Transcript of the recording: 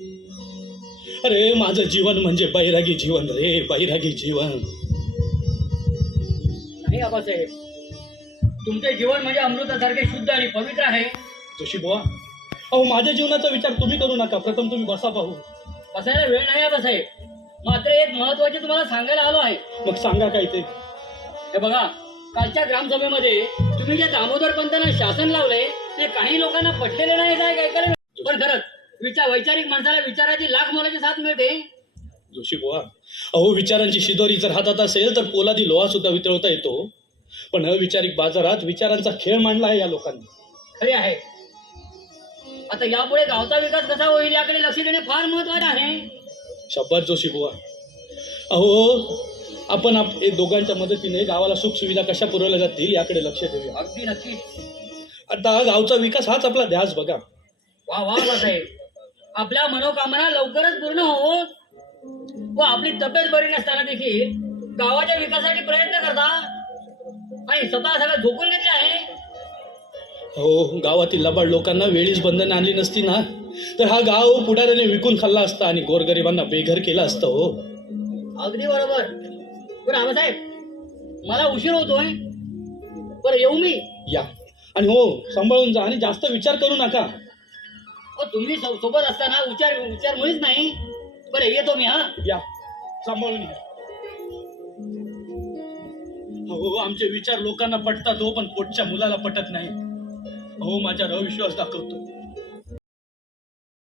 अरे माझं जीवन म्हणजे बैरागी जीवन रे, बैरागी जीवन. नाही आबासाहेब, तुमचे जीवन म्हणजे अमृतासारखे शुद्ध आणि पवित्र आहे. जोशी बुवा, अहो माझ्या जीवनाचा विचार तुम्ही करू नका. प्रथम तुम्ही बसा पाहू. बसायला वेळ नाही आबासाहेब. मात्र एक महत्वाचे तुम्हाला सांगायला आलो आहे. मग सांगा काय ते. हे बघा, कालच्या ग्रामसभेमध्ये तुम्ही जे दामोदर पंतांना शासन लावले ते काही लोकांना पटलेले नाही काय ऐकायला. पण खरंच वैचारिक माणसाला विचाराची लाख मोलाची साथ मिळते. जोशी बुवा, अहो विचारांची शिदोरी जर हातात असेल तर पोलादी लोहा सुद्धा वितळवता येतो. पण अविचारिक बाजारात विचारांचा खेळ मांडला आहे या लोकांनी. खरे आहे. आता यापुढे गावचा विकास कसा होईल याकडे लक्ष देणे फार महत्वाचे आहे. शब्बात जोशी बुवा. अहो आपण दोघांच्या मदतीने गावाला सुख सुविधा कशा पुरवल्या जातील याकडे लक्ष देऊया. अगदी नक्की. आता गावचा विकास हाच आपला ध्यास बघा. वा वा साहेब, आपल्या मनोकामना लवकरच पूर्ण हो व आपली तब्येत बरी नसताना देखील गावाच्या विकासासाठी प्रयत्न करता आणि स्वतः सगळं झोकून घेतले आहे. हो, गावातील लबाड लोकांना वेळीच बंधन आणली नसती ना तर हा गाव पुढाऱ्याने विकून खाल्ला असता आणि गोरगरिबांना बेघर केला असतं. हो अगदी बरोबर. पण आबासाहेब, मला उशीर होतोय. बरं येऊ मी. या. आणि हो, सांभाळून जा आणि जास्त विचार करू नका. तुम्ही सोबत असताना विचार मुळीच नाही. बरं येतो मी. हा या, सांभाळून या. हो, आमचे विचार लोकांना पटतात हो, पण पोटच्या मुलाला पटत नाही. हो, माझ्यावर अविश्वास दाखवतो.